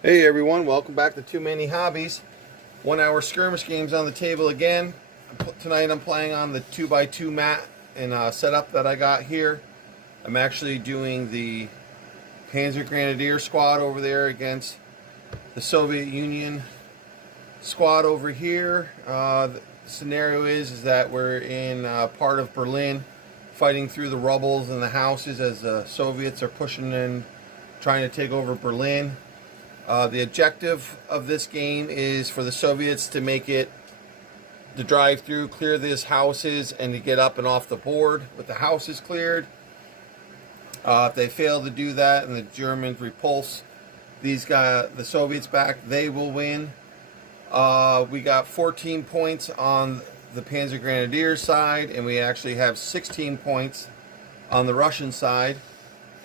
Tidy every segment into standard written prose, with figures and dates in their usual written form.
Hey everyone, welcome back to Too Many Hobbies. 1 hour skirmish games on the table again. Tonight I'm playing on the 2x2 mat and setup that I got here. I'm actually doing the Panzer Grenadier squad over there against the Soviet Union squad over here. The scenario is that we're in part of Berlin fighting through the rubbles and the houses as the Soviets are pushing in, trying to take over Berlin. The objective of this game is for the Soviets to make it, to drive through, clear these houses, and to get up and off the board with the houses cleared. If they fail to do that and the Germans repulse these guys, the Soviets back, they will win. We got 14 points on the Panzer Grenadier side, and we actually have 16 points on the Russian side.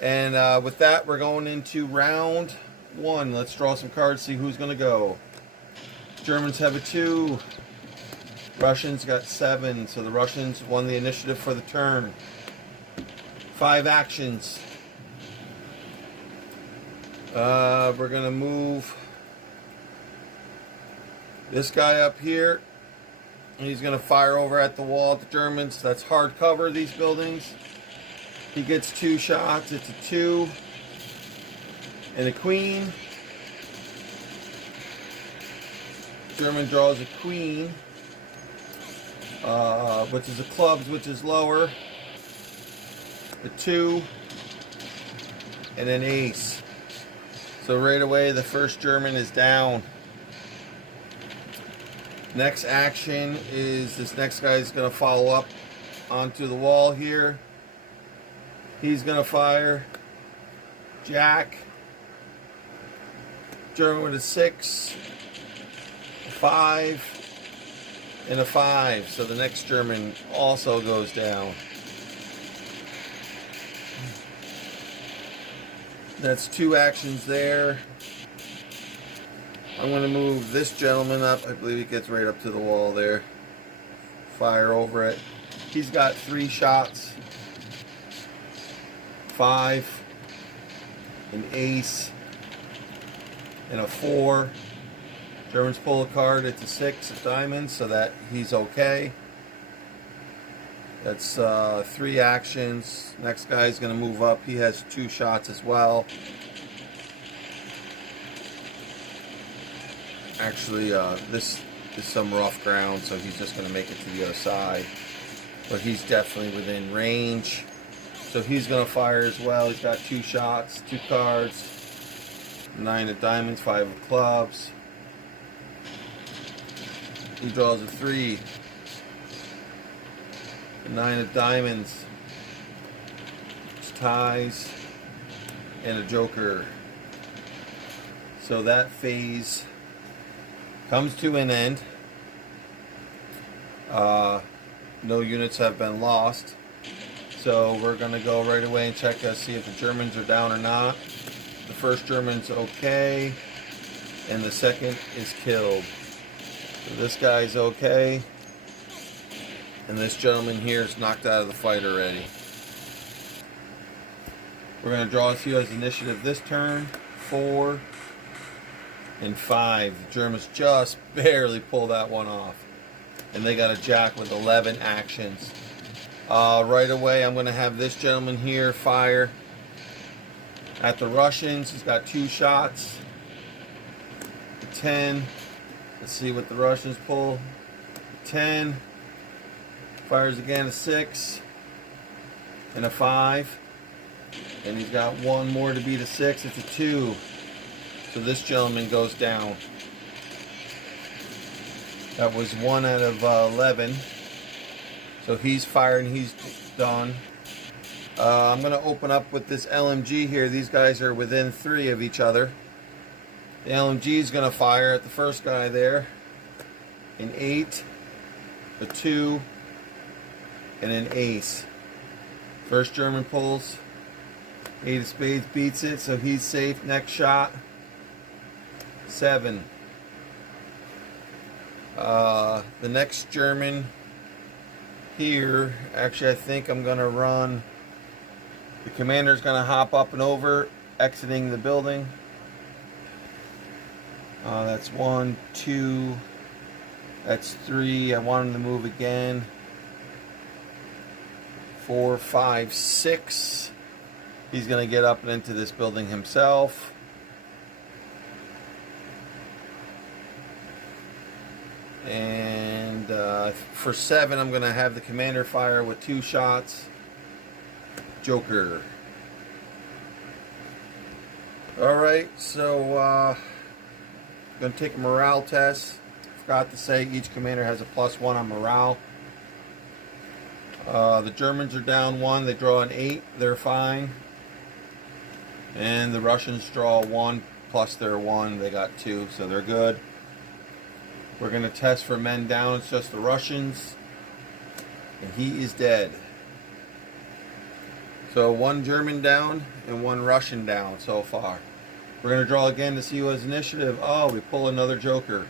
And with that, we're going into round one. Let's draw some cards, see who's going to go. Germans have a 2. Russians got 7, so the Russians won the initiative for the turn. 5 actions. We're going to move this guy up here. He's going to fire over at the wall at the Germans. That's hard cover, these buildings. He gets 2 shots. It's a 2. And a queen. German draws a queen, which is a clubs, which is lower. A 2 and an ace. So right away the first German is down. Next action is this next guy is going to follow up onto the wall here. He's going to fire Jack. German with a 6, a 5, and a 5. So the next German also goes down. That's 2 actions there. I'm going to move this gentleman up. I believe he gets right up to the wall there. Fire over it. He's got 3 shots. 5, an ace, and a 4. Germans pull a card. It's a 6 of diamonds, so that he's okay. That's 3 actions. Next guy's going to move up. He has 2 shots as well. Actually, this is some rough ground, so he's just going to make it to the other side. But he's definitely within range. So he's going to fire as well. He's got 2 shots, 2 cards. 9 of diamonds, 5 of clubs. He draws a 3. 9 of diamonds. It's ties. And a joker. So that phase comes to an end. No units have been lost. So we're going to go right away and check to see if the Germans are down or not. The first German's okay, and the second is killed. So this guy's okay, and this gentleman here is knocked out of the fight already. We're going to draw a few as initiative this turn. 4 and 5. The Germans just barely pull that one off, and they got a jack with 11 actions. Right away I'm going to have this gentleman here fire at the Russians. He's got 2 shots. A 10. Let's see what the Russians pull. A 10. Fires again, a 6. And a 5. And he's got 1 more to beat a 6. It's a 2. So this gentleman goes down. That was 1 out of 11. So he's fired and he's done. I'm going to open up with this LMG here. These guys are within 3 of each other. The LMG is going to fire at the first guy there. An 8, a 2, and an ace. First German pulls. 8 of spades beats it, so he's safe. Next shot. 7. The next German here, actually I think I'm going to run, the commander's going to hop up and over, exiting the building. That's 1, 2. That's 3. I want him to move again. 4, 5, 6. He's going to get up and into this building himself. And for 7, I'm going to have the commander fire with 2 shots. Joker. Alright, so I'm going to take a morale test. Forgot to say each commander has a +1 on morale. The Germans are down 1. They draw an 8. They're fine. And the Russians draw 1 plus their 1. They got 2, so they're good. We're going to test for men down. It's just the Russians. And he is dead. So 1 German down and 1 Russian down so far. We're going to draw again to see who has initiative. Oh, we pull another Joker.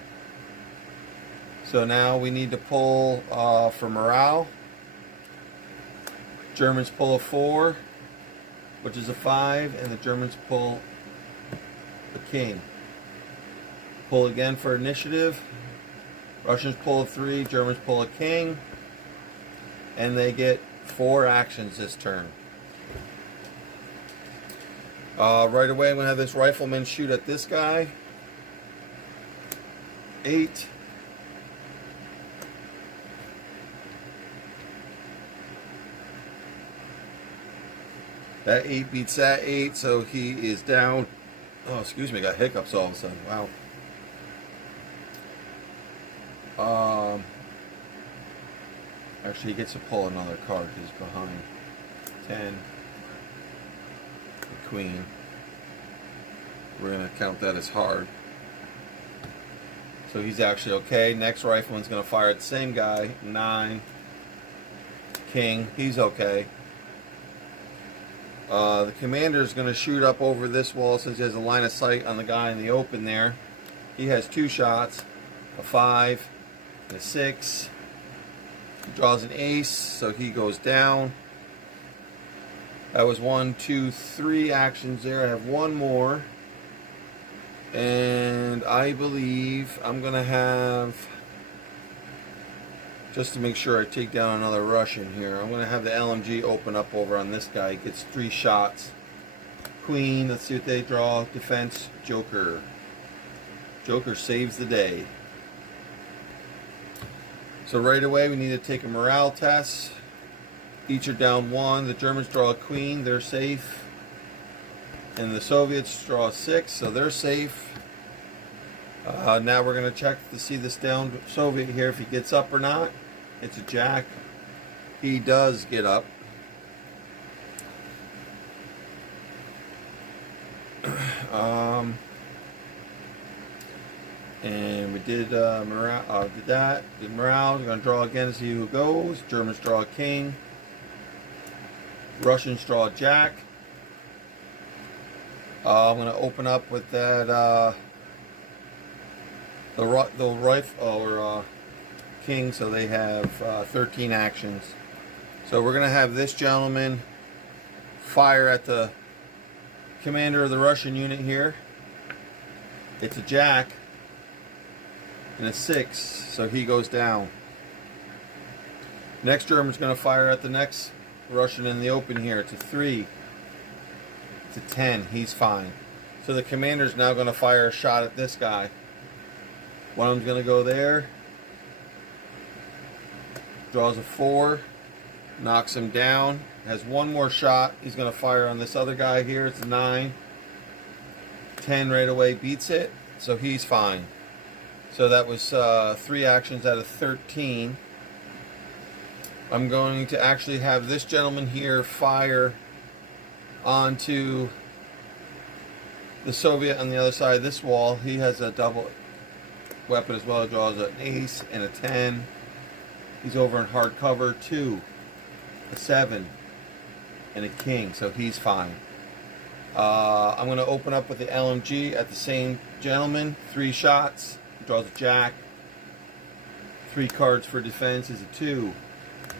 So now we need to pull for morale. Germans pull a 4, which is a 5, and the Germans pull a king. Pull again for initiative. Russians pull a 3, Germans pull a king, and they get 4 actions this turn. Right away, I'm going to have this rifleman shoot at this guy. 8. That 8 beats that 8, so he is down. Oh, excuse me, I got hiccups all of a sudden. Wow. Actually, he gets to pull another card. He's behind. 10. The Queen. We're going to count that as hard. So he's actually okay. Next rifleman's going to fire at the same guy. 9. King. He's okay. The commander is going to shoot up over this wall since he has a line of sight on the guy in the open there. He has 2 shots. A 5. And a 6. He draws an ace, so he goes down. That was 1, 2, 3 actions there. I have 1 more. And I believe I'm going to have, just to make sure I take down another Russian here, I'm going to have the LMG open up over on this guy. He gets 3 shots. Queen, let's see what they draw. Defense, Joker. Joker saves the day. So right away we need to take a morale test. Each are down 1. The Germans draw a queen, they're safe. And the Soviets draw 6, so they're safe. Now we're going to check to see this down Soviet here if he gets up or not. It's a jack. He does get up. And we did morale. Did morale. We're going to draw again to see who goes. Germans draw a king. Russians draw a jack. I'm going to open up with that the rifle or king, so they have 13 actions. So we're going to have this gentleman fire at the commander of the Russian unit here. It's a jack and a 6, so he goes down. Next German's going to fire at the next Russian in the open here. It's a 3. It's a 10. He's fine. So the commander's now going to fire a shot at this guy. One of them's going to go there. Draws a 4. Knocks him down. Has 1 more shot. He's going to fire on this other guy here. It's a 9. 10 right away beats it. So he's fine. So that was 3 actions out of 13. I'm going to actually have this gentleman here fire onto the Soviet on the other side of this wall. He has a double weapon as well. He draws an ace and a 10. He's over in hard cover. 2, a 7, and a king, so he's fine. I'm going to open up with the LMG at the same gentleman. 3 shots. He draws a jack. 3 cards for defense is a 2,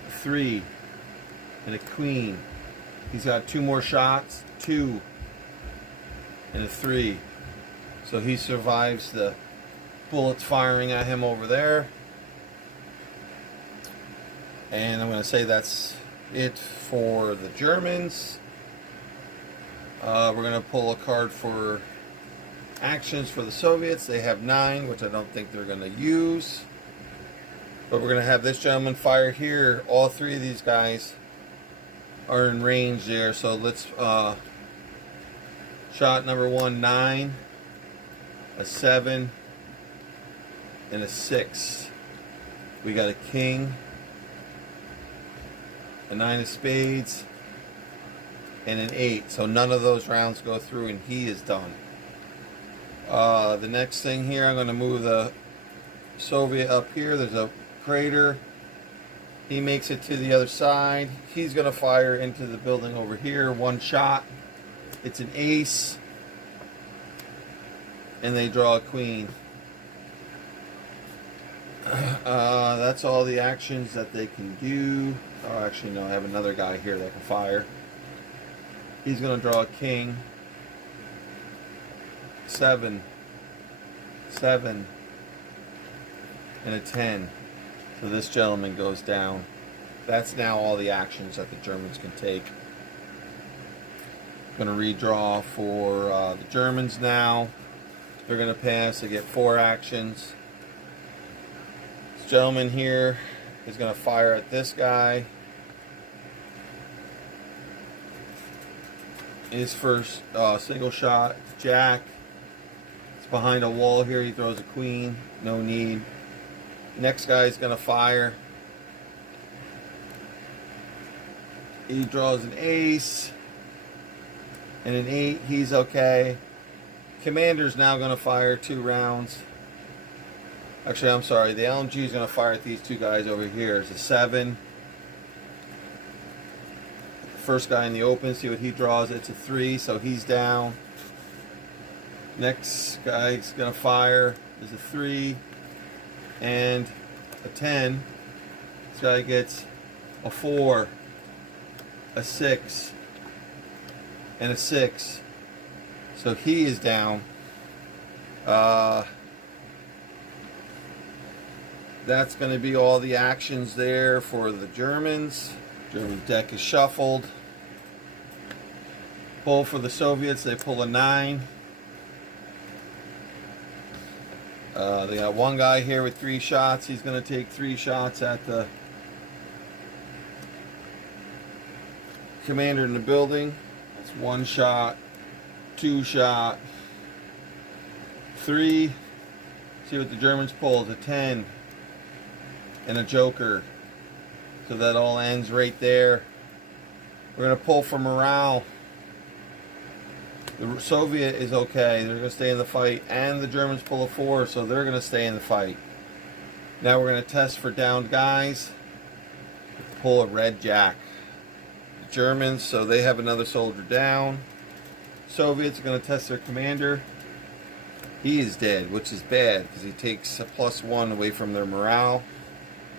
a 3, and a queen. He's got 2 more shots. 2 and a 3. So he survives the bullets firing at him over there. And I'm going to say that's it for the Germans. We're going to pull a card for actions for the Soviets. They have 9, which I don't think they're going to use. But we're going to have this gentleman fire here. All 3 of these guys are in range there. So let's, shot number 1, 9, a 7, and a 6. We got a king, a 9 of spades, and an 8. So none of those rounds go through, and he is done. The next thing here, I'm going to move the Soviet up here. There's a crater. He makes it to the other side. He's going to fire into the building over here. 1 shot. It's an ace. And they draw a queen. That's all the actions that they can do. Oh, actually, no, I have another guy here that can fire. He's going to draw a king. 7, 7, and a 10. So this gentleman goes down. That's now all the actions that the Germans can take. I'm going to redraw for the Germans now. They're going to pass. They get 4 actions. This gentleman here is going to fire at this guy. His first single shot, Jack. It's behind a wall here. He throws a queen. No need. Next guy is going to fire. He draws an ace and an 8. He's okay. Commander's now going to fire 2 rounds. Actually, I'm sorry. The LMG is going to fire at these 2 guys over here. It's a 7. First guy in the open, see what he draws. It's a 3, so he's down. Next guy's going to fire. There's a 3 and a 10. This guy gets a 4, a 6, and a 6. So he is down. That's going to be all the actions there for the Germans. German deck is shuffled. Pull for the Soviets. They pull a 9. They got 1 guy here with 3 shots. He's going to take 3 shots at the commander in the building. That's 1 shot, 2 shot, 3. See what the Germans pull. It's a 10 and a joker. So that all ends right there. We're going to pull for morale. The Soviet is okay. They're going to stay in the fight. And the Germans pull a 4, so they're going to stay in the fight. Now we're going to test for downed guys. Pull a red jack. The Germans, so they have another soldier down. Soviets are going to test their commander. He is dead, which is bad because he takes a +1 away from their morale.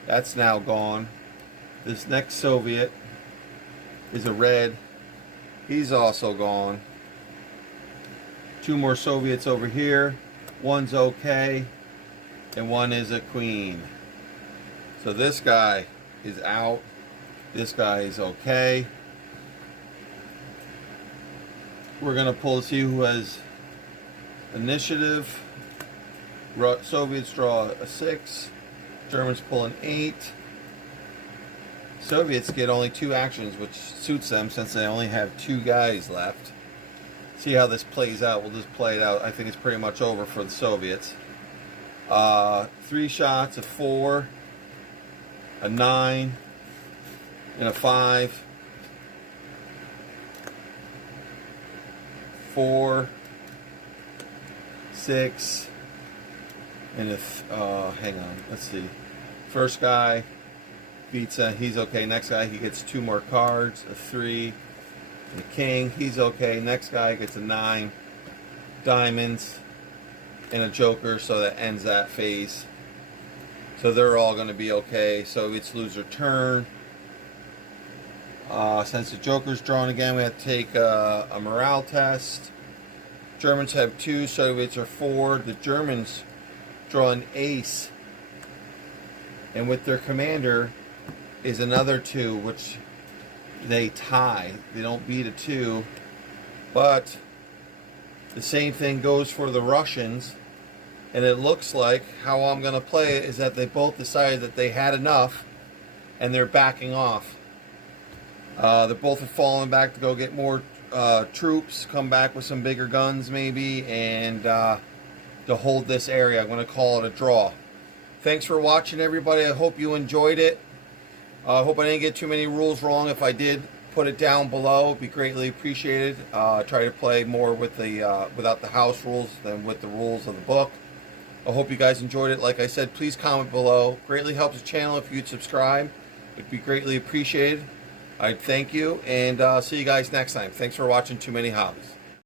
That's now gone. This next Soviet is a red. He's also gone. 2 more Soviets over here. 1's okay, and 1 is a queen. So this guy is out. This guy is okay. We're going to pull to see who has initiative. Soviets draw a 6. Germans pull an 8. Soviets get only 2 actions, which suits them since they only have 2 guys left. See how this plays out. We'll just play it out. I think it's pretty much over for the Soviets. 3 shots, a 4, a 9, and a 5. 4, 6, and hang on, let's see. First guy beats he's okay. Next guy, he gets 2 more cards, a 3, and a king. He's okay. Next guy gets a 9, diamonds, and a joker, so that ends that phase. So they're all going to be okay. Soviets lose their turn. Since the joker's drawn again, we have to take a morale test. Germans have 2, Soviets are 4. The Germans draw an ace, and with their commander is another 2, which they tie. They don't beat a 2, but the same thing goes for the Russians. And it looks like how I'm going to play it is that they both decided that they had enough and they're backing off. They both have fallen back to go get more troops, come back with some bigger guns maybe, and to hold this area. I'm going to call it a draw. Thanks for watching, everybody. I hope you enjoyed it. I hope I didn't get too many rules wrong. If I did, put it down below. It'd be greatly appreciated. Try to play more with the without the house rules than with the rules of the book. I hope you guys enjoyed it. Like I said, please comment below. Greatly helps the channel if you'd subscribe. It'd be greatly appreciated. I'd thank you, and see you guys next time. Thanks for watching Too Many Hobbies.